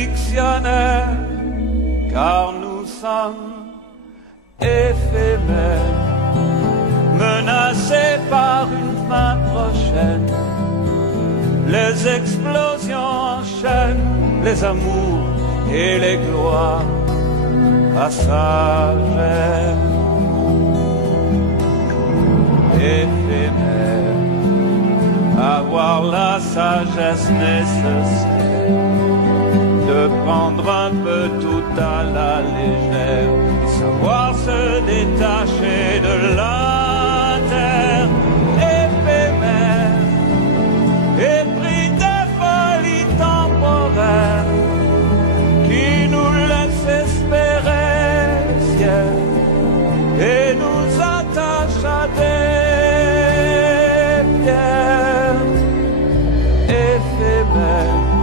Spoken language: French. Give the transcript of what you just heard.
fictionnaire, car nous sommes éphémères, menacés par une fin prochaine. Les explosions enchaînent les amours et les gloires passagères. Éphémère, avoir la sagesse nécessaire de prendre un peu tout à la légère et savoir se détacher de la